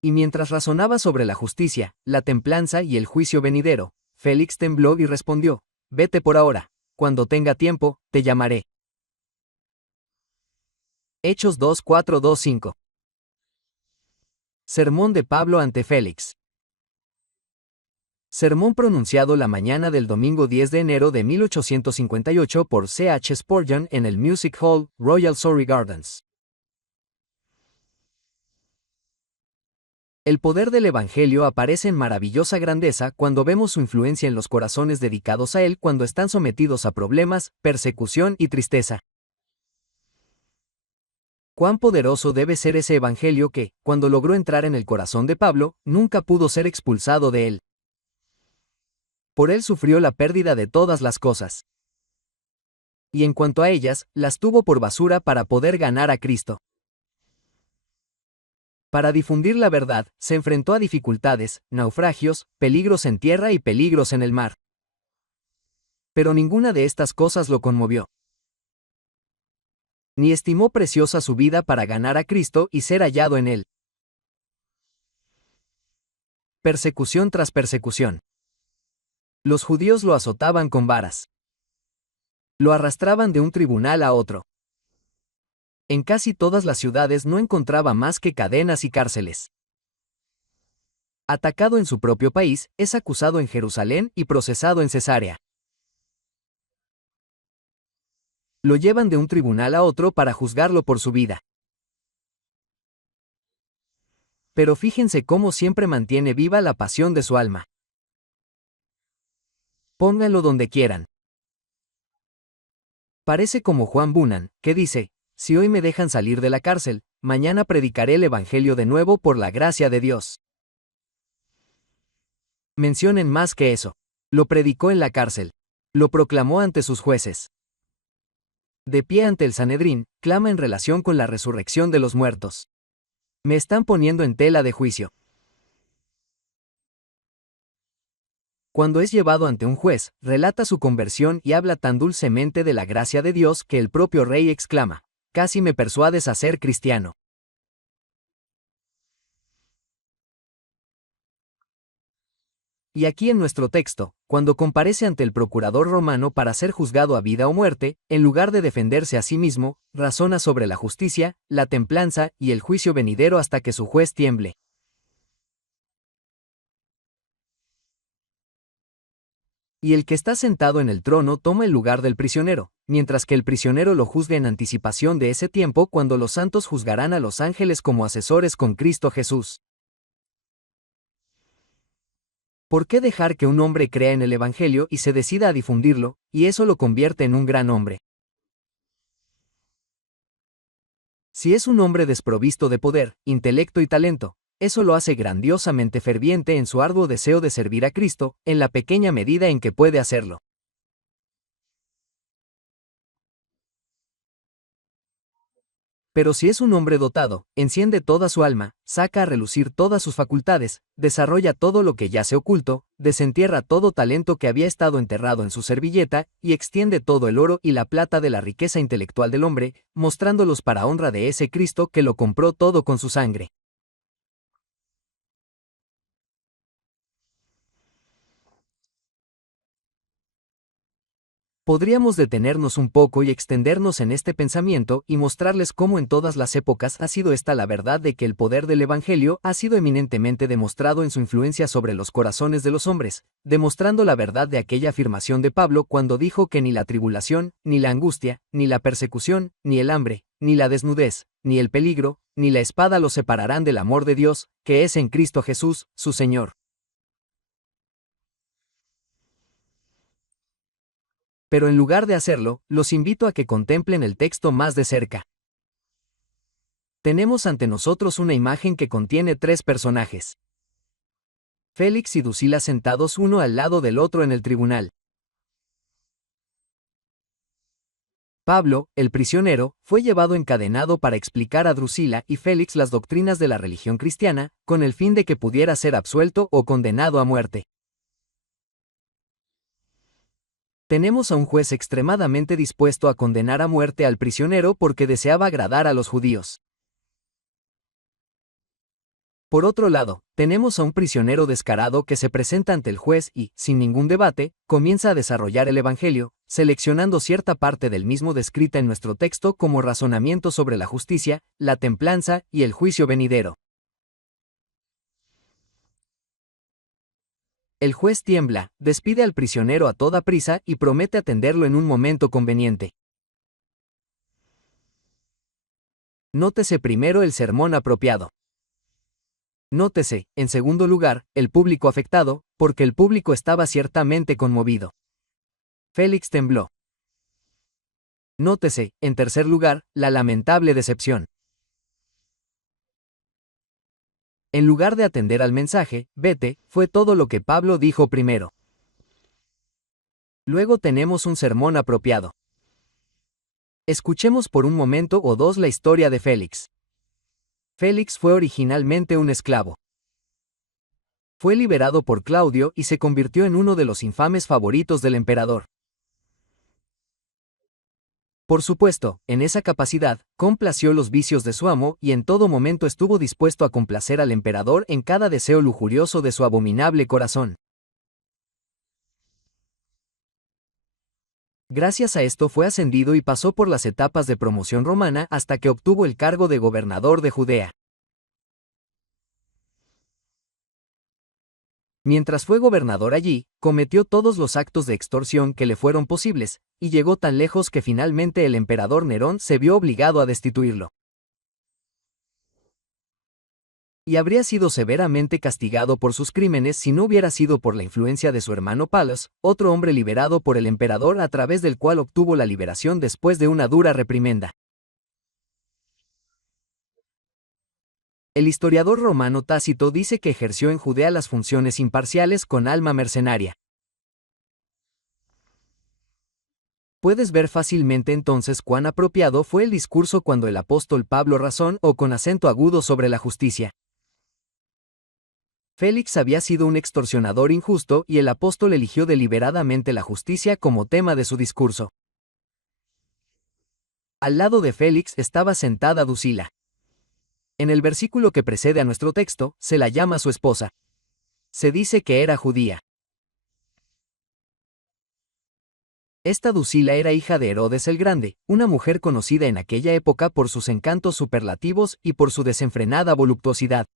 Y mientras razonaba sobre la justicia, la templanza y el juicio venidero, Félix tembló y respondió: Vete por ahora. Cuando tenga tiempo, te llamaré. Hechos 2:4-5. Sermón de Pablo ante Félix. Sermón pronunciado la mañana del domingo 10 de enero de 1858 por C. H. Spurgeon en el Music Hall, Royal Surrey Gardens. El poder del Evangelio aparece en maravillosa grandeza cuando vemos su influencia en los corazones dedicados a él cuando están sometidos a problemas, persecución y tristeza. Cuán poderoso debe ser ese Evangelio que, cuando logró entrar en el corazón de Pablo, nunca pudo ser expulsado de él. Por él sufrió la pérdida de todas las cosas. Y en cuanto a ellas, las tuvo por basura para poder ganar a Cristo. Para difundir la verdad, se enfrentó a dificultades, naufragios, peligros en tierra y peligros en el mar. Pero ninguna de estas cosas lo conmovió. Ni estimó preciosa su vida para ganar a Cristo y ser hallado en él. Persecución tras persecución. Los judíos lo azotaban con varas. Lo arrastraban de un tribunal a otro. En casi todas las ciudades no encontraba más que cadenas y cárceles. Atacado en su propio país, es acusado en Jerusalén y procesado en Cesarea. Lo llevan de un tribunal a otro para juzgarlo por su vida. Pero fíjense cómo siempre mantiene viva la pasión de su alma. Pónganlo donde quieran. Parece como Juan Bunyan, que dice: si hoy me dejan salir de la cárcel, mañana predicaré el Evangelio de nuevo por la gracia de Dios. Mencionen más que eso. Lo predicó en la cárcel. Lo proclamó ante sus jueces. De pie ante el Sanedrín, clama en relación con la resurrección de los muertos. Me están poniendo en tela de juicio. Cuando es llevado ante un juez, relata su conversión y habla tan dulcemente de la gracia de Dios que el propio rey exclama: casi me persuades a ser cristiano. Y aquí en nuestro texto, cuando comparece ante el procurador romano para ser juzgado a vida o muerte, en lugar de defenderse a sí mismo, razona sobre la justicia, la templanza y el juicio venidero hasta que su juez tiemble. Y el que está sentado en el trono toma el lugar del prisionero, mientras que el prisionero lo juzga en anticipación de ese tiempo cuando los santos juzgarán a los ángeles como asesores con Cristo Jesús. ¿Por qué dejar que un hombre crea en el Evangelio y se decida a difundirlo, y eso lo convierte en un gran hombre? Si es un hombre desprovisto de poder, intelecto y talento, eso lo hace grandiosamente ferviente en su arduo deseo de servir a Cristo, en la pequeña medida en que puede hacerlo. Pero si es un hombre dotado, enciende toda su alma, saca a relucir todas sus facultades, desarrolla todo lo que yace oculto, desentierra todo talento que había estado enterrado en su servilleta, y extiende todo el oro y la plata de la riqueza intelectual del hombre, mostrándolos para honra de ese Cristo que lo compró todo con su sangre. Podríamos detenernos un poco y extendernos en este pensamiento y mostrarles cómo en todas las épocas ha sido esta la verdad de que el poder del Evangelio ha sido eminentemente demostrado en su influencia sobre los corazones de los hombres, demostrando la verdad de aquella afirmación de Pablo cuando dijo que ni la tribulación, ni la angustia, ni la persecución, ni el hambre, ni la desnudez, ni el peligro, ni la espada los separarán del amor de Dios, que es en Cristo Jesús, su Señor. Pero en lugar de hacerlo, los invito a que contemplen el texto más de cerca. Tenemos ante nosotros una imagen que contiene tres personajes. Félix y Drusila sentados uno al lado del otro en el tribunal. Pablo, el prisionero, fue llevado encadenado para explicar a Drusila y Félix las doctrinas de la religión cristiana, con el fin de que pudiera ser absuelto o condenado a muerte. Tenemos a un juez extremadamente dispuesto a condenar a muerte al prisionero porque deseaba agradar a los judíos. Por otro lado, tenemos a un prisionero descarado que se presenta ante el juez y, sin ningún debate, comienza a desarrollar el Evangelio, seleccionando cierta parte del mismo descrita en nuestro texto como razonamiento sobre la justicia, la templanza y el juicio venidero. El juez tiembla, despide al prisionero a toda prisa y promete atenderlo en un momento conveniente. Nótese primero el sermón apropiado. Nótese, en segundo lugar, el público afectado, porque el público estaba ciertamente conmovido. Félix tembló. Nótese, en tercer lugar, la lamentable decepción. En lugar de atender al mensaje, vete, fue todo lo que Pablo dijo primero. Luego tenemos un sermón apropiado. Escuchemos por un momento o dos la historia de Félix. Félix fue originalmente un esclavo. Fue liberado por Claudio y se convirtió en uno de los infames favoritos del emperador. Por supuesto, en esa capacidad, complació los vicios de su amo y en todo momento estuvo dispuesto a complacer al emperador en cada deseo lujurioso de su abominable corazón. Gracias a esto fue ascendido y pasó por las etapas de promoción romana hasta que obtuvo el cargo de gobernador de Judea. Mientras fue gobernador allí, cometió todos los actos de extorsión que le fueron posibles, y llegó tan lejos que finalmente el emperador Nerón se vio obligado a destituirlo. Y habría sido severamente castigado por sus crímenes si no hubiera sido por la influencia de su hermano Palos, otro hombre liberado por el emperador a través del cual obtuvo la liberación después de una dura reprimenda. El historiador romano Tácito dice que ejerció en Judea las funciones imparciales con alma mercenaria. Puedes ver fácilmente entonces cuán apropiado fue el discurso cuando el apóstol Pablo razón o con acento agudo sobre la justicia. Félix había sido un extorsionador injusto y el apóstol eligió deliberadamente la justicia como tema de su discurso. Al lado de Félix estaba sentada Drusila. En el versículo que precede a nuestro texto, se la llama su esposa. Se dice que era judía. Esta Drusila era hija de Herodes el Grande, una mujer conocida en aquella época por sus encantos superlativos y por su desenfrenada voluptuosidad.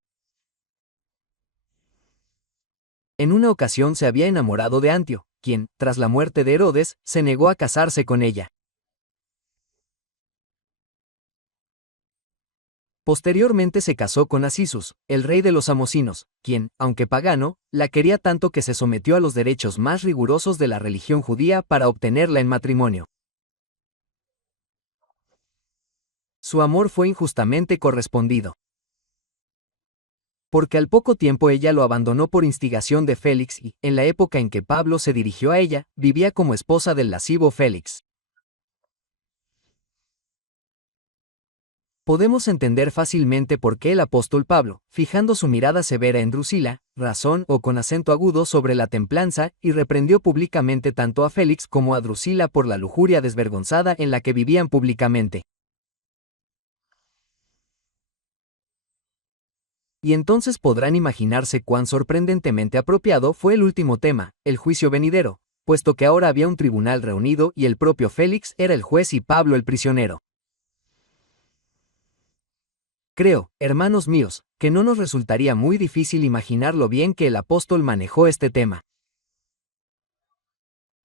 En una ocasión se había enamorado de Antio, quien, tras la muerte de Herodes, se negó a casarse con ella. Posteriormente se casó con Asisus, el rey de los amocinos, quien, aunque pagano, la quería tanto que se sometió a los derechos más rigurosos de la religión judía para obtenerla en matrimonio. Su amor fue injustamente correspondido. Porque al poco tiempo ella lo abandonó por instigación de Félix y, en la época en que Pablo se dirigió a ella, vivía como esposa del lascivo Félix. Podemos entender fácilmente por qué el apóstol Pablo, fijando su mirada severa en Drusila, razón o con acento agudo sobre la templanza, y reprendió públicamente tanto a Félix como a Drusila por la lujuria desvergonzada en la que vivían públicamente. Y entonces podrán imaginarse cuán sorprendentemente apropiado fue el último tema, el juicio venidero, puesto que ahora había un tribunal reunido y el propio Félix era el juez y Pablo el prisionero. Creo, hermanos míos, que no nos resultaría muy difícil imaginar lo bien que el apóstol manejó este tema.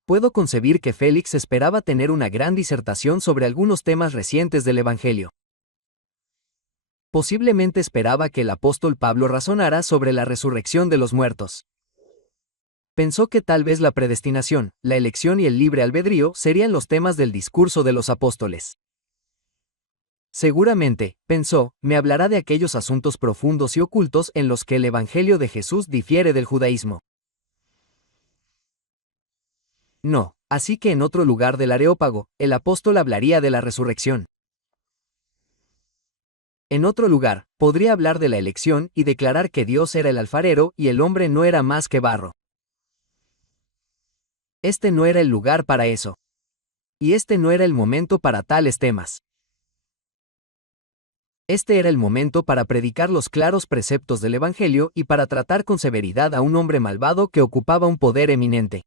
Puedo concebir que Félix esperaba tener una gran disertación sobre algunos temas recientes del Evangelio. Posiblemente esperaba que el apóstol Pablo razonara sobre la resurrección de los muertos. Pensó que tal vez la predestinación, la elección y el libre albedrío serían los temas del discurso de los apóstoles. Seguramente, pensó, me hablará de aquellos asuntos profundos y ocultos en los que el Evangelio de Jesús difiere del judaísmo. No, así que en otro lugar del Areópago, el apóstol hablaría de la resurrección. En otro lugar, podría hablar de la elección y declarar que Dios era el alfarero y el hombre no era más que barro. Este no era el lugar para eso. Y este no era el momento para tales temas. Este era el momento para predicar los claros preceptos del Evangelio y para tratar con severidad a un hombre malvado que ocupaba un poder eminente.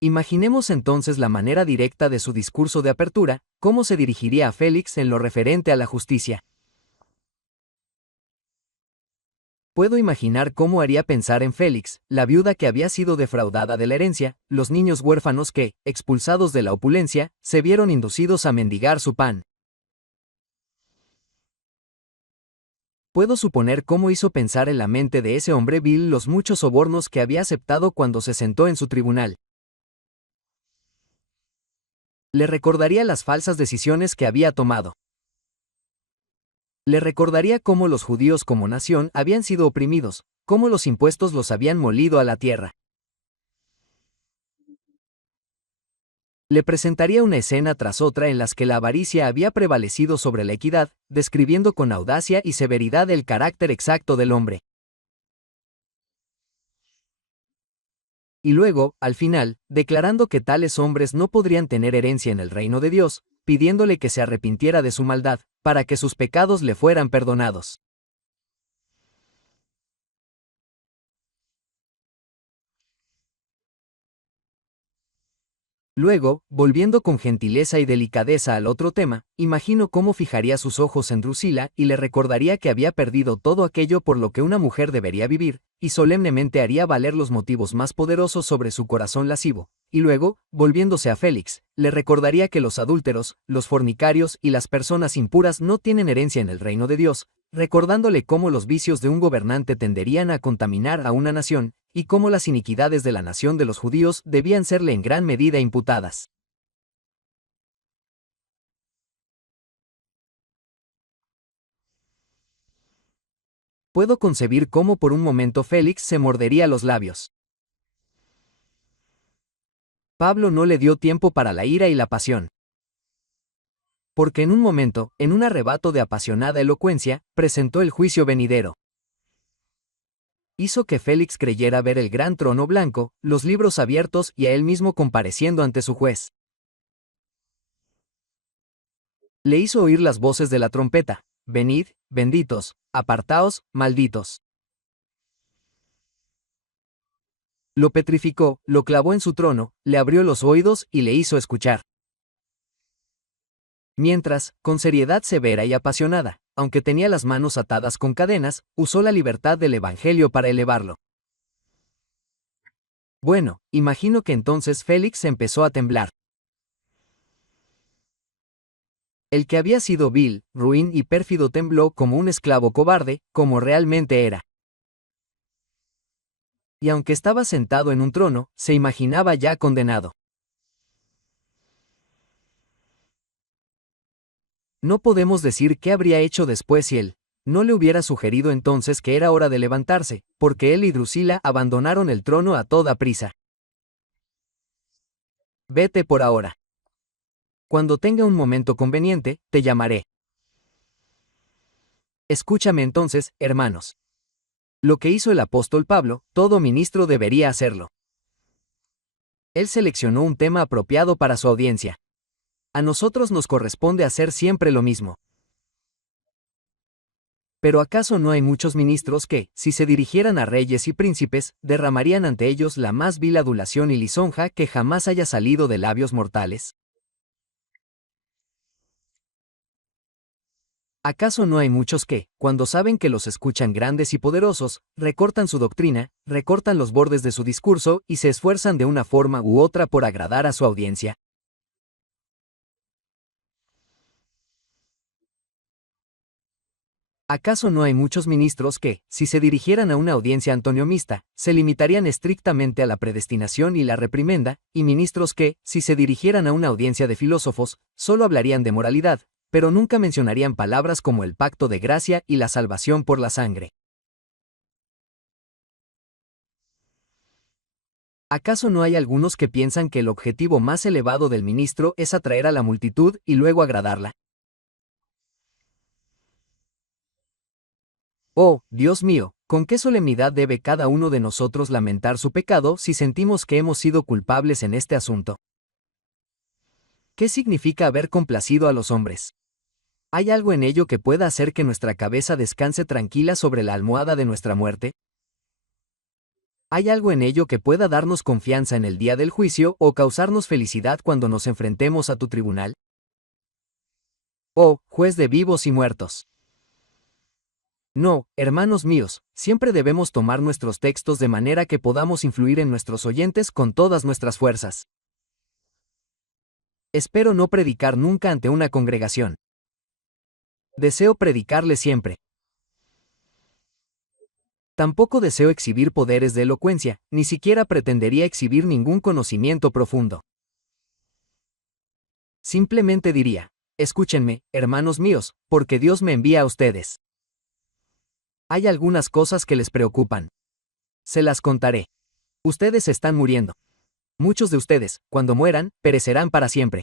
Imaginemos entonces la manera directa de su discurso de apertura, cómo se dirigiría a Félix en lo referente a la justicia. Puedo imaginar cómo haría pensar en Félix, la viuda que había sido defraudada de la herencia, los niños huérfanos que, expulsados de la opulencia, se vieron inducidos a mendigar su pan. Puedo suponer cómo hizo pensar en la mente de ese hombre vil los muchos sobornos que había aceptado cuando se sentó en su tribunal. Le recordaría las falsas decisiones que había tomado. Le recordaría cómo los judíos como nación habían sido oprimidos, cómo los impuestos los habían molido a la tierra. Le presentaría una escena tras otra en las que la avaricia había prevalecido sobre la equidad, describiendo con audacia y severidad el carácter exacto del hombre. Y luego, al final, declarando que tales hombres no podrían tener herencia en el reino de Dios, pidiéndole que se arrepintiera de su maldad, para que sus pecados le fueran perdonados. Luego, volviendo con gentileza y delicadeza al otro tema, imagino cómo fijaría sus ojos en Drusila y le recordaría que había perdido todo aquello por lo que una mujer debería vivir, y solemnemente haría valer los motivos más poderosos sobre su corazón lascivo. Y luego, volviéndose a Félix, le recordaría que los adúlteros, los fornicarios y las personas impuras no tienen herencia en el reino de Dios, recordándole cómo los vicios de un gobernante tenderían a contaminar a una nación, y cómo las iniquidades de la nación de los judíos debían serle en gran medida imputadas. Puedo concebir cómo por un momento Félix se mordería los labios. Pablo no le dio tiempo para la ira y la pasión. Porque en un momento, en un arrebato de apasionada elocuencia, presentó el juicio venidero. Hizo que Félix creyera ver el gran trono blanco, los libros abiertos y a él mismo compareciendo ante su juez. Le hizo oír las voces de la trompeta: venid, benditos, apartaos, malditos. Lo petrificó, lo clavó en su trono, le abrió los oídos y le hizo escuchar. Mientras, con seriedad severa y apasionada, aunque tenía las manos atadas con cadenas, usó la libertad del Evangelio para elevarlo. Bueno, imagino que entonces Félix empezó a temblar. El que había sido vil, ruin y pérfido tembló como un esclavo cobarde, como realmente era. Y aunque estaba sentado en un trono, se imaginaba ya condenado. No podemos decir qué habría hecho después si él no le hubiera sugerido entonces que era hora de levantarse, porque él y Drusila abandonaron el trono a toda prisa. Vete por ahora. Cuando tenga un momento conveniente, te llamaré. Escúchame entonces, hermanos. Lo que hizo el apóstol Pablo, todo ministro debería hacerlo. Él seleccionó un tema apropiado para su audiencia. A nosotros nos corresponde hacer siempre lo mismo. Pero ¿acaso no hay muchos ministros que, si se dirigieran a reyes y príncipes, derramarían ante ellos la más vil adulación y lisonja que jamás haya salido de labios mortales? ¿Acaso no hay muchos que, cuando saben que los escuchan grandes y poderosos, recortan su doctrina, recortan los bordes de su discurso y se esfuerzan de una forma u otra por agradar a su audiencia? ¿Acaso no hay muchos ministros que, si se dirigieran a una audiencia antoniomista, se limitarían estrictamente a la predestinación y la reprimenda, y ministros que, si se dirigieran a una audiencia de filósofos, solo hablarían de moralidad, pero nunca mencionarían palabras como el pacto de gracia y la salvación por la sangre? ¿Acaso no hay algunos que piensan que el objetivo más elevado del ministro es atraer a la multitud y luego agradarla? Oh, Dios mío, ¿con qué solemnidad debe cada uno de nosotros lamentar su pecado si sentimos que hemos sido culpables en este asunto? ¿Qué significa haber complacido a los hombres? ¿Hay algo en ello que pueda hacer que nuestra cabeza descanse tranquila sobre la almohada de nuestra muerte? ¿Hay algo en ello que pueda darnos confianza en el día del juicio o causarnos felicidad cuando nos enfrentemos a tu tribunal? Oh, juez de vivos y muertos. No, hermanos míos, siempre debemos tomar nuestros textos de manera que podamos influir en nuestros oyentes con todas nuestras fuerzas. Espero no predicar nunca ante una congregación. Deseo predicarle siempre. Tampoco deseo exhibir poderes de elocuencia, ni siquiera pretendería exhibir ningún conocimiento profundo. Simplemente diría, escúchenme, hermanos míos, porque Dios me envía a ustedes. Hay algunas cosas que les preocupan. Se las contaré. Ustedes están muriendo. Muchos de ustedes, cuando mueran, perecerán para siempre.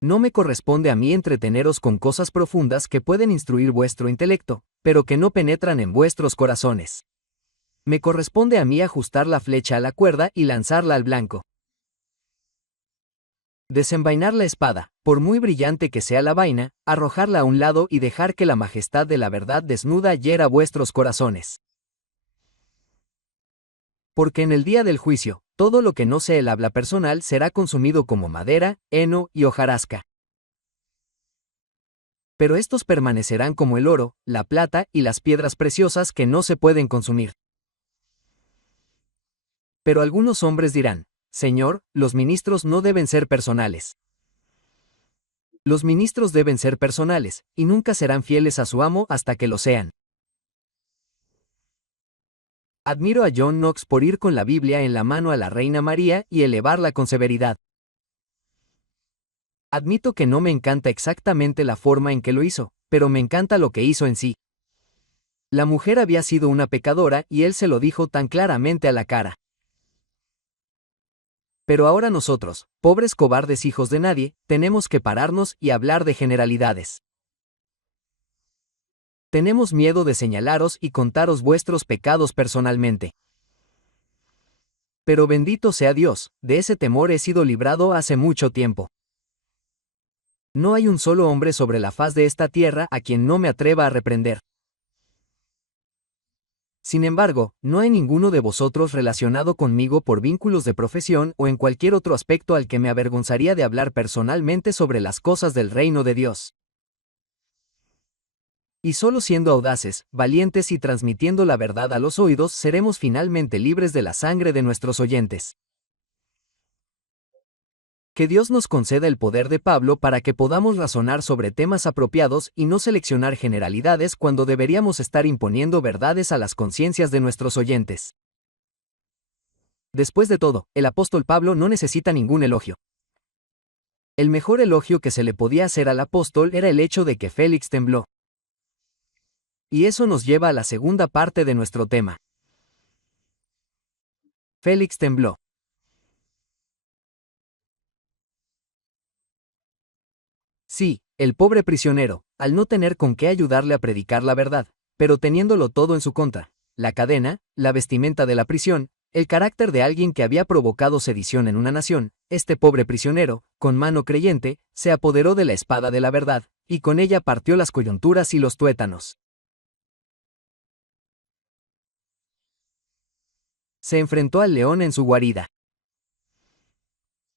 No me corresponde a mí entreteneros con cosas profundas que pueden instruir vuestro intelecto, pero que no penetran en vuestros corazones. Me corresponde a mí ajustar la flecha a la cuerda y lanzarla al blanco. Desenvainar la espada, por muy brillante que sea la vaina, arrojarla a un lado y dejar que la majestad de la verdad desnuda hiera vuestros corazones. Porque en el día del juicio, todo lo que no sea el habla personal será consumido como madera, heno y hojarasca. Pero estos permanecerán como el oro, la plata y las piedras preciosas que no se pueden consumir. Pero algunos hombres dirán, Señor, los ministros no deben ser personales. Los ministros deben ser personales, y nunca serán fieles a su amo hasta que lo sean. Admiro a John Knox por ir con la Biblia en la mano a la Reina María y elevarla con severidad. Admito que no me encanta exactamente la forma en que lo hizo, pero me encanta lo que hizo en sí. La mujer había sido una pecadora y él se lo dijo tan claramente a la cara. Pero ahora nosotros, pobres cobardes hijos de nadie, tenemos que pararnos y hablar de generalidades. Tenemos miedo de señalaros y contaros vuestros pecados personalmente. Pero bendito sea Dios, de ese temor he sido librado hace mucho tiempo. No hay un solo hombre sobre la faz de esta tierra a quien no me atreva a reprender. Sin embargo, no hay ninguno de vosotros relacionado conmigo por vínculos de profesión o en cualquier otro aspecto al que me avergonzaría de hablar personalmente sobre las cosas del reino de Dios. Y solo siendo audaces, valientes y transmitiendo la verdad a los oídos seremos finalmente libres de la sangre de nuestros oyentes. Que Dios nos conceda el poder de Pablo para que podamos razonar sobre temas apropiados y no seleccionar generalidades cuando deberíamos estar imponiendo verdades a las conciencias de nuestros oyentes. Después de todo, el apóstol Pablo no necesita ningún elogio. El mejor elogio que se le podía hacer al apóstol era el hecho de que Félix tembló. Y eso nos lleva a la segunda parte de nuestro tema. Félix tembló. Sí, el pobre prisionero, al no tener con qué ayudarle a predicar la verdad, pero teniéndolo todo en su contra, la cadena, la vestimenta de la prisión, el carácter de alguien que había provocado sedición en una nación, este pobre prisionero, con mano creyente, se apoderó de la espada de la verdad, y con ella partió las coyunturas y los tuétanos. Se enfrentó al león en su guarida.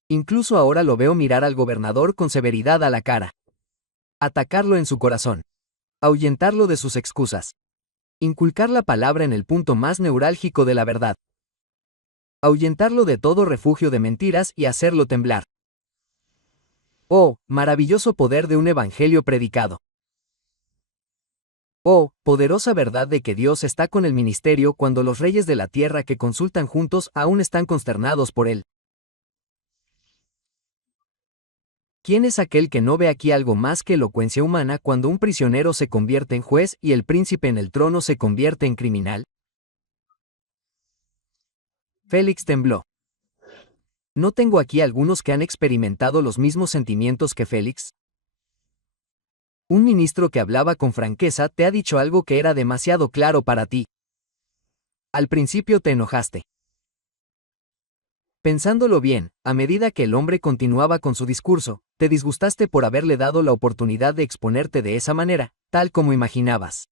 Incluso ahora lo veo mirar al gobernador con severidad a la cara. Atacarlo en su corazón. Ahuyentarlo de sus excusas. Inculcar la palabra en el punto más neurálgico de la verdad. Ahuyentarlo de todo refugio de mentiras y hacerlo temblar. Oh, maravilloso poder de un evangelio predicado. Oh, poderosa verdad de que Dios está con el ministerio cuando los reyes de la tierra que consultan juntos aún están consternados por él. ¿Quién es aquel que no ve aquí algo más que elocuencia humana cuando un prisionero se convierte en juez y el príncipe en el trono se convierte en criminal? Félix tembló. ¿No tengo aquí algunos que han experimentado los mismos sentimientos que Félix? Un ministro que hablaba con franqueza te ha dicho algo que era demasiado claro para ti. Al principio te enojaste. Pensándolo bien, a medida que el hombre continuaba con su discurso, te disgustaste por haberle dado la oportunidad de exponerte de esa manera, tal como imaginabas.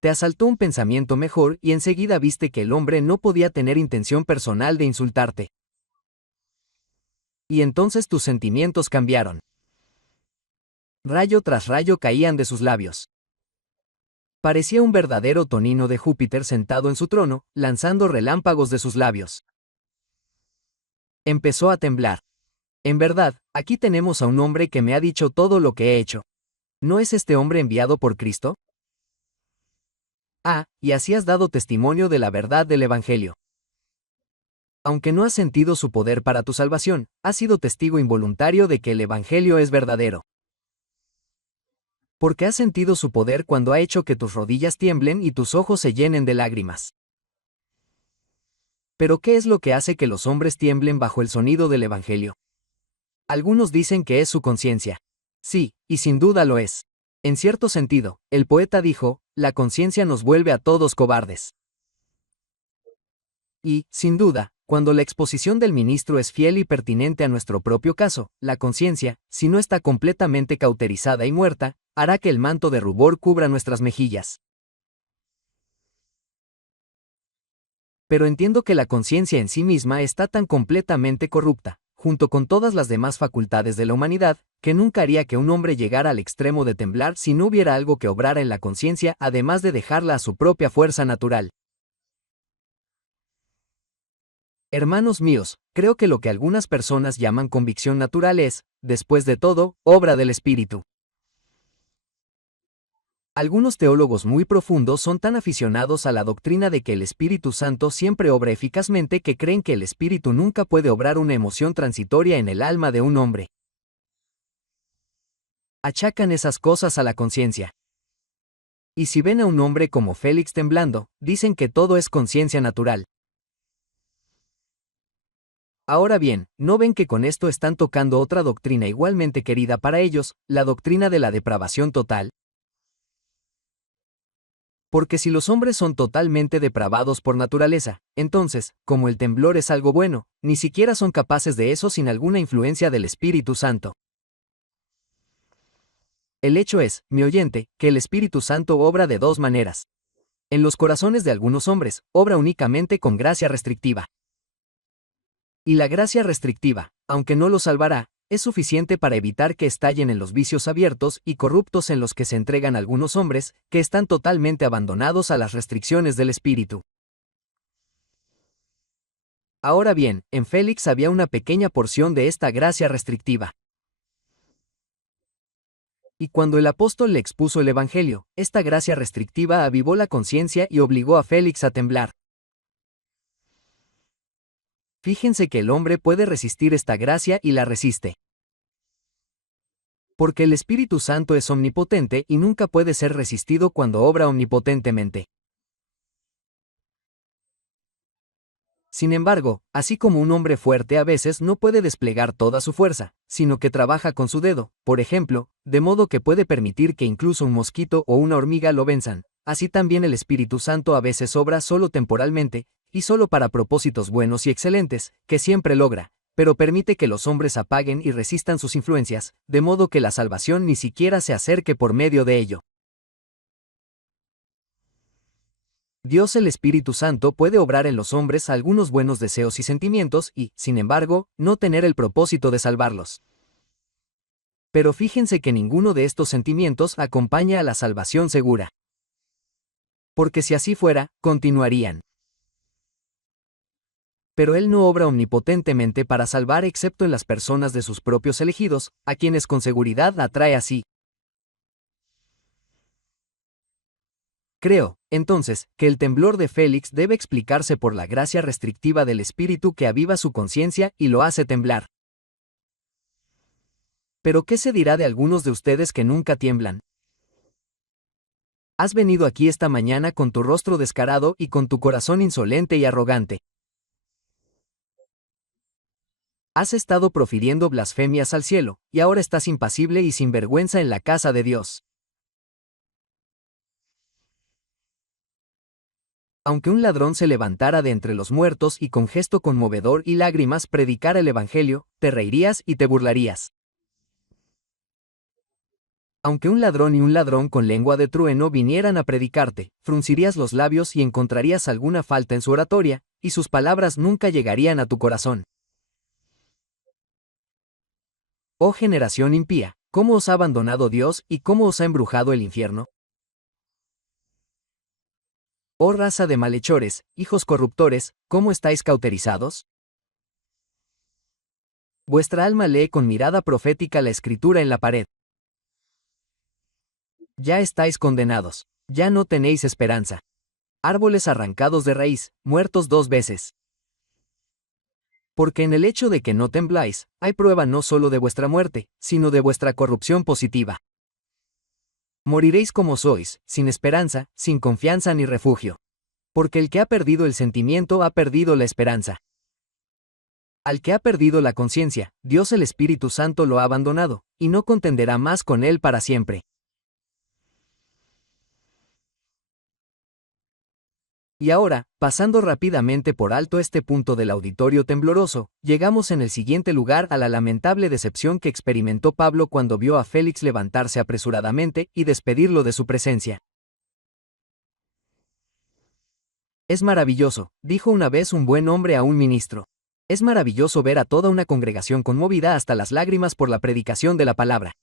Te asaltó un pensamiento mejor y enseguida viste que el hombre no podía tener intención personal de insultarte. Y entonces tus sentimientos cambiaron. Rayo tras rayo caían de sus labios. Parecía un verdadero tonino de Júpiter sentado en su trono, lanzando relámpagos de sus labios. Empezó a temblar. En verdad, aquí tenemos a un hombre que me ha dicho todo lo que he hecho. ¿No es este hombre enviado por Cristo? Ah, y así has dado testimonio de la verdad del Evangelio. Aunque no has sentido su poder para tu salvación, has sido testigo involuntario de que el Evangelio es verdadero. Porque has sentido su poder cuando ha hecho que tus rodillas tiemblen y tus ojos se llenen de lágrimas. Pero ¿qué es lo que hace que los hombres tiemblen bajo el sonido del Evangelio? Algunos dicen que es su conciencia. Sí, y sin duda lo es. En cierto sentido, el poeta dijo, la conciencia nos vuelve a todos cobardes. Y, sin duda, cuando la exposición del ministro es fiel y pertinente a nuestro propio caso, la conciencia, si no está completamente cauterizada y muerta, hará que el manto de rubor cubra nuestras mejillas. Pero entiendo que la conciencia en sí misma está tan completamente corrupta, junto con todas las demás facultades de la humanidad, que nunca haría que un hombre llegara al extremo de temblar si no hubiera algo que obrara en la conciencia además de dejarla a su propia fuerza natural. Hermanos míos, creo que lo que algunas personas llaman convicción natural es, después de todo, obra del Espíritu. Algunos teólogos muy profundos son tan aficionados a la doctrina de que el Espíritu Santo siempre obra eficazmente que creen que el Espíritu nunca puede obrar una emoción transitoria en el alma de un hombre. Achacan esas cosas a la conciencia. Y si ven a un hombre como Félix temblando, dicen que todo es conciencia natural. Ahora bien, ¿no ven que con esto están tocando otra doctrina igualmente querida para ellos, la doctrina de la depravación total? Porque si los hombres son totalmente depravados por naturaleza, entonces, como el temblor es algo bueno, ni siquiera son capaces de eso sin alguna influencia del Espíritu Santo. El hecho es, mi oyente, que el Espíritu Santo obra de dos maneras. En los corazones de algunos hombres, obra únicamente con gracia restrictiva. Y la gracia restrictiva, aunque no los salvará, es suficiente para evitar que estallen en los vicios abiertos y corruptos en los que se entregan algunos hombres, que están totalmente abandonados a las restricciones del espíritu. Ahora bien, en Félix había una pequeña porción de esta gracia restrictiva. Y cuando el apóstol le expuso el Evangelio, esta gracia restrictiva avivó la conciencia y obligó a Félix a temblar. Fíjense que el hombre puede resistir esta gracia y la resiste. Porque el Espíritu Santo es omnipotente y nunca puede ser resistido cuando obra omnipotentemente. Sin embargo, así como un hombre fuerte a veces no puede desplegar toda su fuerza, sino que trabaja con su dedo, por ejemplo, de modo que puede permitir que incluso un mosquito o una hormiga lo venzan, así también el Espíritu Santo a veces obra solo temporalmente, y solo para propósitos buenos y excelentes, que siempre logra, pero permite que los hombres apaguen y resistan sus influencias, de modo que la salvación ni siquiera se acerque por medio de ello. Dios el Espíritu Santo puede obrar en los hombres algunos buenos deseos y sentimientos y, sin embargo, no tener el propósito de salvarlos. Pero fíjense que ninguno de estos sentimientos acompaña a la salvación segura. Porque si así fuera, continuarían. Pero Él no obra omnipotentemente para salvar excepto en las personas de sus propios elegidos, a quienes con seguridad atrae a sí. Creo, entonces, que el temblor de Félix debe explicarse por la gracia restrictiva del Espíritu que aviva su conciencia y lo hace temblar. Pero ¿qué se dirá de algunos de ustedes que nunca tiemblan? Has venido aquí esta mañana con tu rostro descarado y con tu corazón insolente y arrogante. Has estado profiriendo blasfemias al cielo, y ahora estás impasible y sin vergüenza en la casa de Dios. Aunque un ladrón se levantara de entre los muertos y con gesto conmovedor y lágrimas predicara el Evangelio, te reirías y te burlarías. Aunque un ladrón y un ladrón con lengua de trueno vinieran a predicarte, fruncirías los labios y encontrarías alguna falta en su oratoria, y sus palabras nunca llegarían a tu corazón. Oh generación impía, ¿cómo os ha abandonado Dios y cómo os ha embrujado el infierno? Oh raza de malhechores, hijos corruptores, ¿cómo estáis cauterizados? Vuestra alma lee con mirada profética la escritura en la pared. Ya estáis condenados. Ya no tenéis esperanza. Árboles arrancados de raíz, muertos 2 veces. Porque en el hecho de que no tembláis, hay prueba no solo de vuestra muerte, sino de vuestra corrupción positiva. Moriréis como sois, sin esperanza, sin confianza ni refugio. Porque el que ha perdido el sentimiento ha perdido la esperanza. Al que ha perdido la conciencia, Dios el Espíritu Santo lo ha abandonado, y no contenderá más con él para siempre. Y ahora, pasando rápidamente por alto este punto del auditorio tembloroso, llegamos en el siguiente lugar a la lamentable decepción que experimentó Pablo cuando vio a Félix levantarse apresuradamente y despedirlo de su presencia. Es maravilloso, dijo una vez un buen hombre a un ministro. Es maravilloso ver a toda una congregación conmovida hasta las lágrimas por la predicación de la palabra.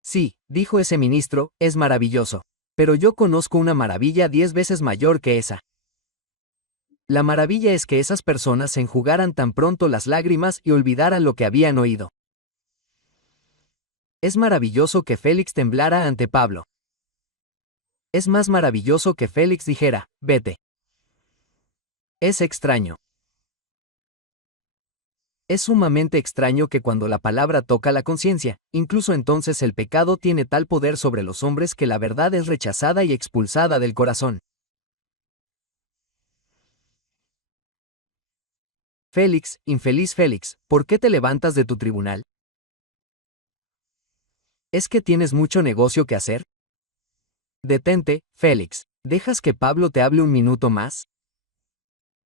Sí, dijo ese ministro, es maravilloso. Pero yo conozco una maravilla 10 veces mayor que esa. La maravilla es que esas personas se enjugaran tan pronto las lágrimas y olvidaran lo que habían oído. Es maravilloso que Félix temblara ante Pablo. Es más maravilloso que Félix dijera, vete. Es extraño. Es sumamente extraño que cuando la palabra toca la conciencia, incluso entonces el pecado tiene tal poder sobre los hombres que la verdad es rechazada y expulsada del corazón. Félix, infeliz Félix, ¿por qué te levantas de tu tribunal? ¿Es que tienes mucho negocio que hacer? Detente, Félix. ¿Dejas que Pablo te hable un minuto más?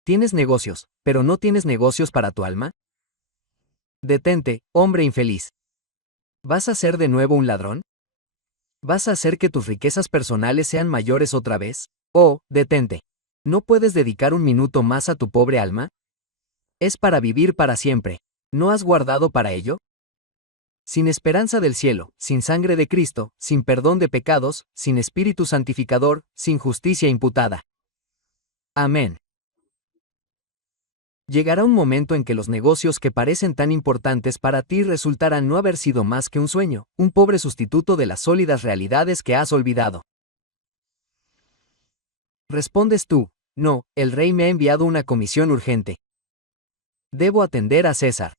Tienes negocios, pero ¿no tienes negocios para tu alma? Detente, hombre infeliz. ¿Vas a ser de nuevo un ladrón? ¿Vas a hacer que tus riquezas personales sean mayores otra vez? Oh, detente. ¿No puedes dedicar un minuto más a tu pobre alma? Es para vivir para siempre. ¿No has guardado para ello? Sin esperanza del cielo, sin sangre de Cristo, sin perdón de pecados, sin espíritu santificador, sin justicia imputada. Amén. Llegará un momento en que los negocios que parecen tan importantes para ti resultarán no haber sido más que un sueño, un pobre sustituto de las sólidas realidades que has olvidado. Respondes tú, no, el rey me ha enviado una comisión urgente. Debo atender a César.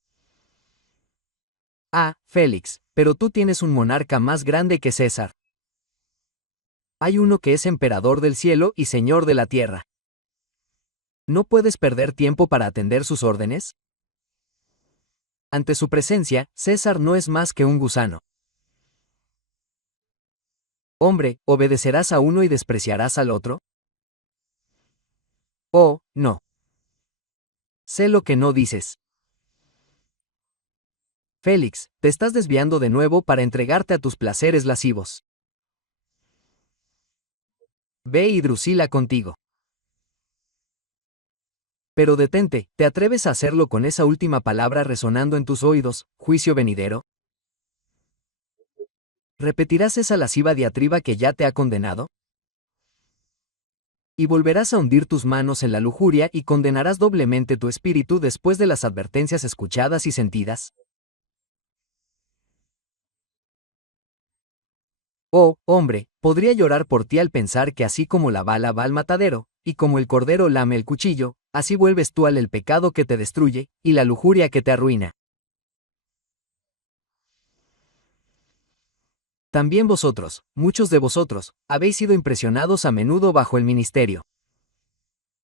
Ah, Félix, pero tú tienes un monarca más grande que César. Hay uno que es emperador del cielo y señor de la tierra. ¿No puedes perder tiempo para atender sus órdenes? Ante su presencia, César no es más que un gusano. Hombre, ¿obedecerás a uno y despreciarás al otro? Oh, no. Sé lo que no dices. Félix, te estás desviando de nuevo para entregarte a tus placeres lascivos. Ve y Drusila contigo. Pero detente, ¿te atreves a hacerlo con esa última palabra resonando en tus oídos, juicio venidero? ¿Repetirás esa lasciva diatriba que ya te ha condenado? Y volverás a hundir tus manos en la lujuria y condenarás doblemente tu espíritu después de las advertencias escuchadas y sentidas. Oh, hombre, podría llorar por ti al pensar que así como la bala va al matadero, y como el cordero lame el cuchillo, así vuelves tú al el pecado que te destruye, y la lujuria que te arruina. También vosotros, muchos de vosotros, habéis sido impresionados a menudo bajo el ministerio.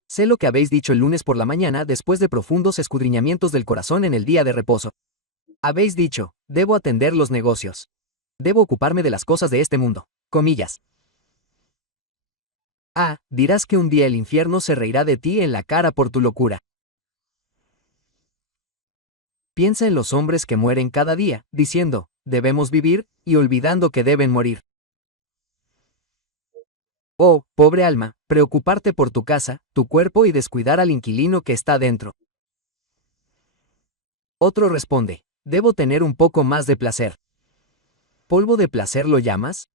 Sé lo que habéis dicho el lunes por la mañana después de profundos escudriñamientos del corazón en el día de reposo. Habéis dicho, debo atender los negocios. Debo ocuparme de las cosas de este mundo. Comillas. Dirás que un día el infierno se reirá de ti en la cara por tu locura. Piensa en los hombres que mueren cada día, diciendo, debemos vivir, y olvidando que deben morir. Oh, pobre alma, preocuparte por tu casa, tu cuerpo y descuidar al inquilino que está dentro. Otro responde, debo tener un poco más de placer. ¿Polvo de placer lo llamas?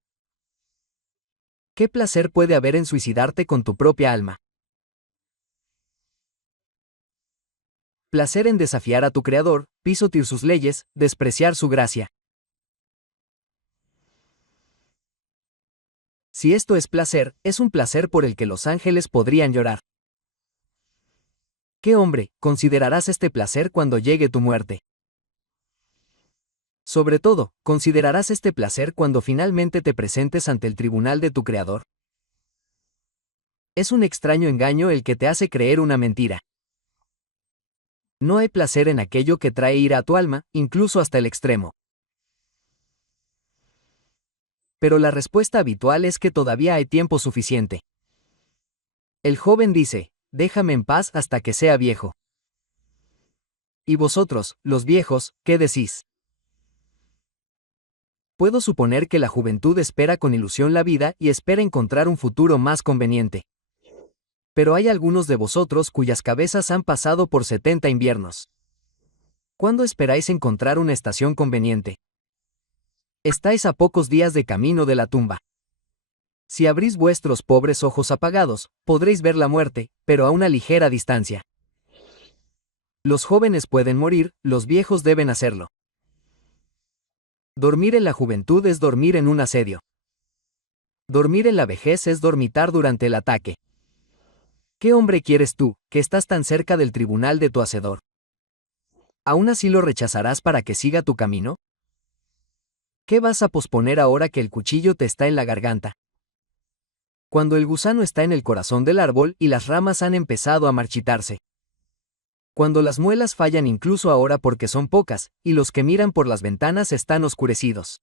¿Qué placer puede haber en suicidarte con tu propia alma? Placer en desafiar a tu Creador, pisotear sus leyes, despreciar su gracia. Si esto es un placer por el que los ángeles podrían llorar. ¿Qué hombre considerarás este placer cuando llegue tu muerte? Sobre todo, ¿considerarás este placer cuando finalmente te presentes ante el tribunal de tu Creador? Es un extraño engaño el que te hace creer una mentira. No hay placer en aquello que trae ira a tu alma, incluso hasta el extremo. Pero la respuesta habitual es que todavía hay tiempo suficiente. El joven dice, déjame en paz hasta que sea viejo. ¿Y vosotros, los viejos, qué decís? Puedo suponer que la juventud espera con ilusión la vida y espera encontrar un futuro más conveniente. Pero hay algunos de vosotros cuyas cabezas han pasado por 70 inviernos. ¿Cuándo esperáis encontrar una estación conveniente? Estáis a pocos días de camino de la tumba. Si abrís vuestros pobres ojos apagados, podréis ver la muerte, pero a una ligera distancia. Los jóvenes pueden morir, los viejos deben hacerlo. Dormir en la juventud es dormir en un asedio. Dormir en la vejez es dormitar durante el ataque. ¿Qué hombre quieres tú, que estás tan cerca del tribunal de tu hacedor? ¿Aún así lo rechazarás para que siga tu camino? ¿Qué vas a posponer ahora que el cuchillo te está en la garganta? Cuando el gusano está en el corazón del árbol y las ramas han empezado a marchitarse. Cuando las muelas fallan incluso ahora porque son pocas, y los que miran por las ventanas están oscurecidos.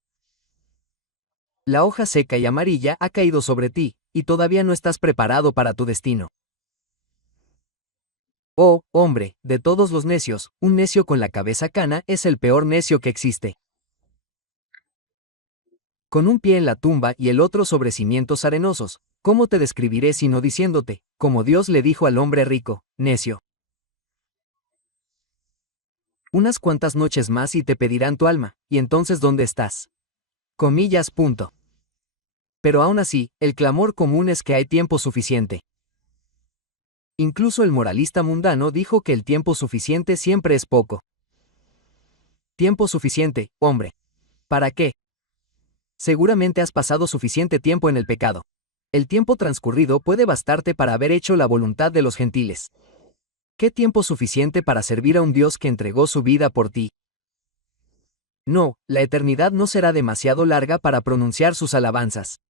La hoja seca y amarilla ha caído sobre ti, y todavía no estás preparado para tu destino. Oh, hombre, de todos los necios, un necio con la cabeza cana es el peor necio que existe. Con un pie en la tumba y el otro sobre cimientos arenosos, ¿cómo te describiré sino diciéndote, como Dios le dijo al hombre rico, necio? Unas cuantas noches más y te pedirán tu alma, y entonces ¿dónde estás? Comillas. Punto. Pero aún así, el clamor común es que hay tiempo suficiente. Incluso el moralista mundano dijo que el tiempo suficiente siempre es poco. Tiempo suficiente, hombre. ¿Para qué? Seguramente has pasado suficiente tiempo en el pecado. El tiempo transcurrido puede bastarte para haber hecho la voluntad de los gentiles. ¿Qué tiempo suficiente para servir a un Dios que entregó su vida por ti? No, la eternidad no será demasiado larga para pronunciar sus alabanzas.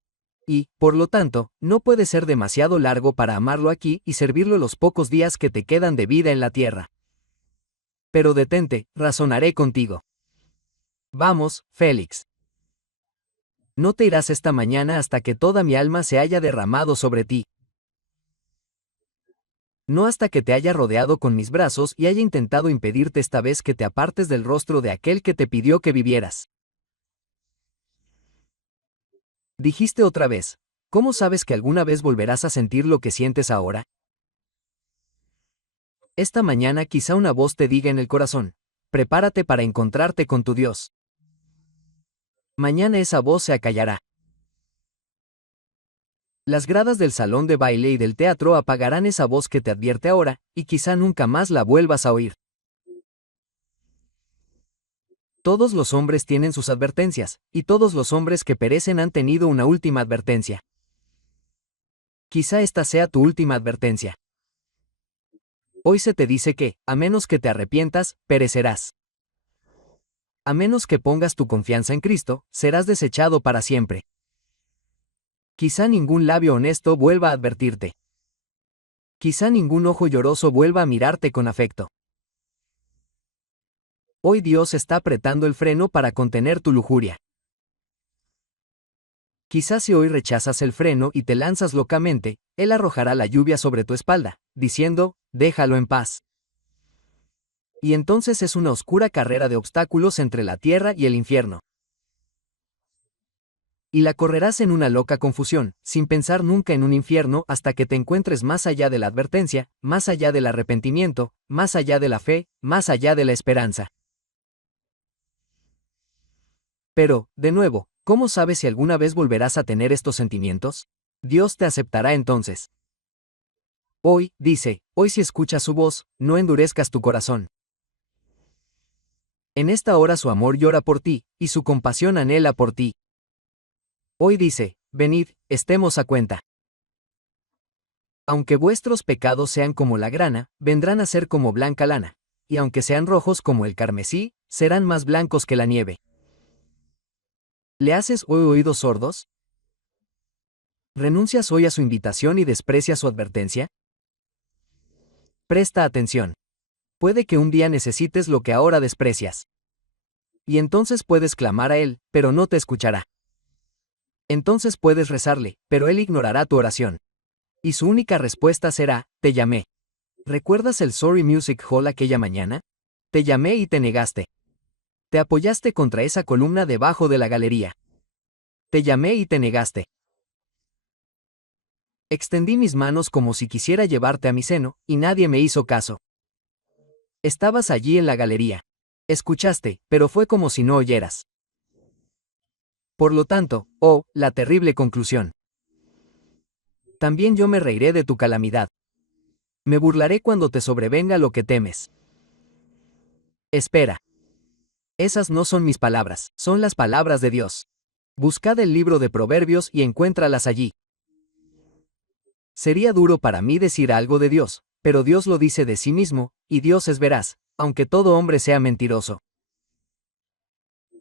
Y, por lo tanto, no puede ser demasiado largo para amarlo aquí y servirlo los pocos días que te quedan de vida en la tierra. Pero detente, razonaré contigo. Vamos, Félix. No te irás esta mañana hasta que toda mi alma se haya derramado sobre ti. No hasta que te haya rodeado con mis brazos y haya intentado impedirte esta vez que te apartes del rostro de aquel que te pidió que vivieras. Dijiste otra vez, ¿cómo sabes que alguna vez volverás a sentir lo que sientes ahora? Esta mañana quizá una voz te diga en el corazón, prepárate para encontrarte con tu Dios. Mañana esa voz se acallará. Las gradas del salón de baile y del teatro apagarán esa voz que te advierte ahora, y quizá nunca más la vuelvas a oír. Todos los hombres tienen sus advertencias, y todos los hombres que perecen han tenido una última advertencia. Quizá esta sea tu última advertencia. Hoy se te dice que, a menos que te arrepientas, perecerás. A menos que pongas tu confianza en Cristo, serás desechado para siempre. Quizá ningún labio honesto vuelva a advertirte. Quizá ningún ojo lloroso vuelva a mirarte con afecto. Hoy Dios está apretando el freno para contener tu lujuria. Quizás si hoy rechazas el freno y te lanzas locamente, Él arrojará la lluvia sobre tu espalda, diciendo, déjalo en paz. Y entonces es una oscura carrera de obstáculos entre la tierra y el infierno. Y la correrás en una loca confusión, sin pensar nunca en un infierno hasta que te encuentres más allá de la advertencia, más allá del arrepentimiento, más allá de la fe, más allá de la esperanza. Pero, de nuevo, ¿cómo sabes si alguna vez volverás a tener estos sentimientos? Dios te aceptará entonces. Hoy, dice, hoy si escuchas su voz, no endurezcas tu corazón. En esta hora su amor llora por ti, y su compasión anhela por ti. Hoy dice, venid, estemos a cuenta. Aunque vuestros pecados sean como la grana, vendrán a ser como blanca lana, y aunque sean rojos como el carmesí, serán más blancos que la nieve. ¿Le haces hoy oídos sordos? ¿Renuncias hoy a su invitación y desprecias su advertencia? Presta atención. Puede que un día necesites lo que ahora desprecias. Y entonces puedes clamar a Él, pero no te escuchará. Entonces puedes rezarle, pero Él ignorará tu oración. Y su única respuesta será, te llamé. ¿Recuerdas el Sorry Music Hall aquella mañana? Te llamé y te negaste. Te apoyaste contra esa columna debajo de la galería. Te llamé y te negaste. Extendí mis manos como si quisiera llevarte a mi seno, y nadie me hizo caso. Estabas allí en la galería. Escuchaste, pero fue como si no oyeras. Por lo tanto, oh, la terrible conclusión. También yo me reiré de tu calamidad. Me burlaré cuando te sobrevenga lo que temes. Espera. Esas no son mis palabras, son las palabras de Dios. Buscad el libro de Proverbios y encuéntralas allí. Sería duro para mí decir algo de Dios, pero Dios lo dice de sí mismo, y Dios es veraz, aunque todo hombre sea mentiroso.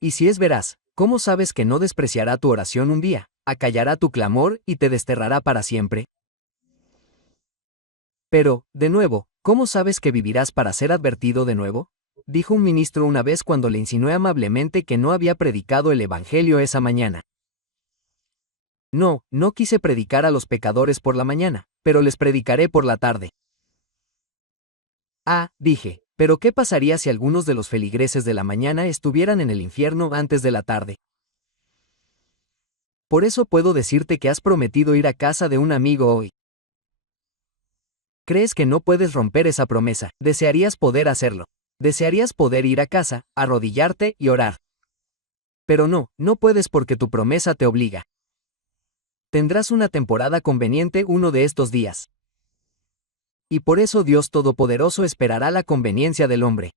Y si es veraz, ¿cómo sabes que no despreciará tu oración un día, acallará tu clamor y te desterrará para siempre? Pero, de nuevo, ¿cómo sabes que vivirás para ser advertido de nuevo? Dijo un ministro una vez cuando le insinué amablemente que no había predicado el Evangelio esa mañana. No, no quise predicar a los pecadores por la mañana, pero les predicaré por la tarde. Ah, dije, pero ¿qué pasaría si algunos de los feligreses de la mañana estuvieran en el infierno antes de la tarde? Por eso puedo decirte que has prometido ir a casa de un amigo hoy. ¿Crees que no puedes romper esa promesa? Desearías poder hacerlo. Desearías poder ir a casa, arrodillarte y orar. Pero no, no puedes porque tu promesa te obliga. Tendrás una temporada conveniente uno de estos días. Y por eso Dios Todopoderoso esperará la conveniencia del hombre.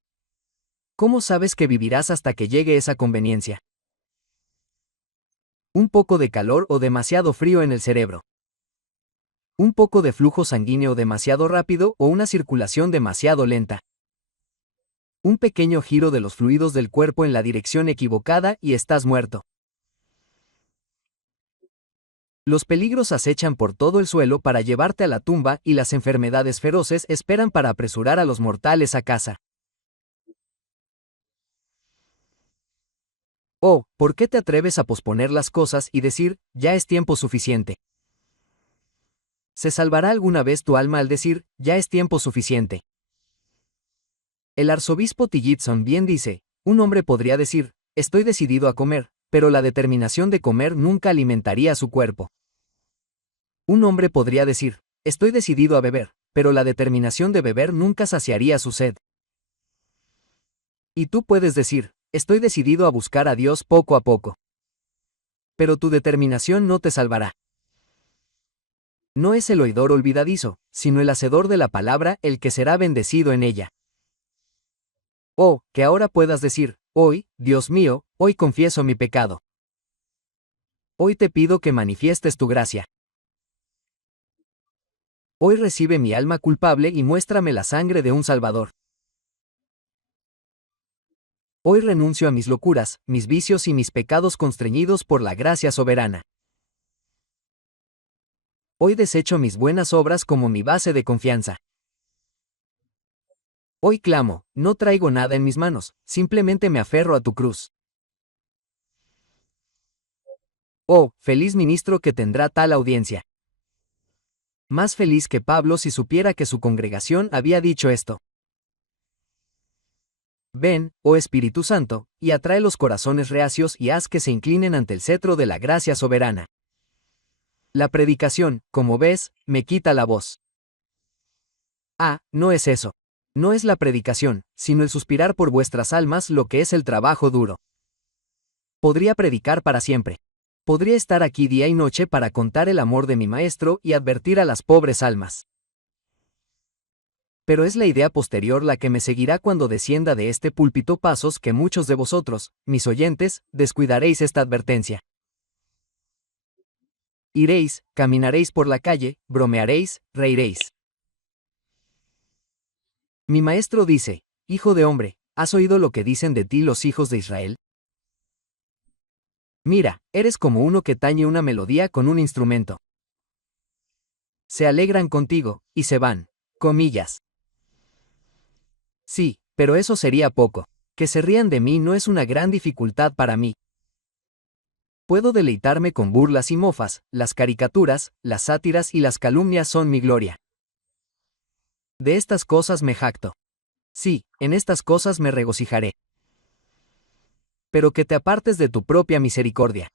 ¿Cómo sabes que vivirás hasta que llegue esa conveniencia? Un poco de calor o demasiado frío en el cerebro. Un poco de flujo sanguíneo demasiado rápido o una circulación demasiado lenta. Un pequeño giro de los fluidos del cuerpo en la dirección equivocada y estás muerto. Los peligros acechan por todo el suelo para llevarte a la tumba y las enfermedades feroces esperan para apresurar a los mortales a casa. Oh, ¿por qué te atreves a posponer las cosas y decir, ya es tiempo suficiente? ¿Se salvará alguna vez tu alma al decir, ya es tiempo suficiente? El arzobispo Tillotson bien dice, un hombre podría decir, estoy decidido a comer, pero la determinación de comer nunca alimentaría su cuerpo. Un hombre podría decir, estoy decidido a beber, pero la determinación de beber nunca saciaría su sed. Y tú puedes decir, estoy decidido a buscar a Dios poco a poco. Pero tu determinación no te salvará. No es el oidor olvidadizo, sino el hacedor de la palabra el que será bendecido en ella. Oh, que ahora puedas decir, hoy, Dios mío, hoy confieso mi pecado. Hoy te pido que manifiestes tu gracia. Hoy recibe mi alma culpable y muéstrame la sangre de un Salvador. Hoy renuncio a mis locuras, mis vicios y mis pecados constreñidos por la gracia soberana. Hoy desecho mis buenas obras como mi base de confianza. Hoy clamo, no traigo nada en mis manos, simplemente me aferro a tu cruz. Oh, feliz ministro que tendrá tal audiencia. Más feliz que Pablo si supiera que su congregación había dicho esto. Ven, oh Espíritu Santo, y atrae los corazones reacios y haz que se inclinen ante el cetro de la gracia soberana. La predicación, como ves, me quita la voz. Ah, no es eso. No es la predicación, sino el suspirar por vuestras almas lo que es el trabajo duro. Podría predicar para siempre. Podría estar aquí día y noche para contar el amor de mi Maestro y advertir a las pobres almas. Pero es la idea posterior la que me seguirá cuando descienda de este púlpito pasos que muchos de vosotros, mis oyentes, descuidaréis esta advertencia. Iréis, caminaréis por la calle, bromearéis, reiréis. Mi Maestro dice, Hijo de hombre, ¿has oído lo que dicen de ti los hijos de Israel? Mira, eres como uno que tañe una melodía con un instrumento. Se alegran contigo, y se van. Comillas. Sí, pero eso sería poco. Que se rían de mí no es una gran dificultad para mí. Puedo deleitarme con burlas y mofas, las caricaturas, las sátiras y las calumnias son mi gloria. De estas cosas me jacto. Sí, en estas cosas me regocijaré. Pero que te apartes de tu propia misericordia.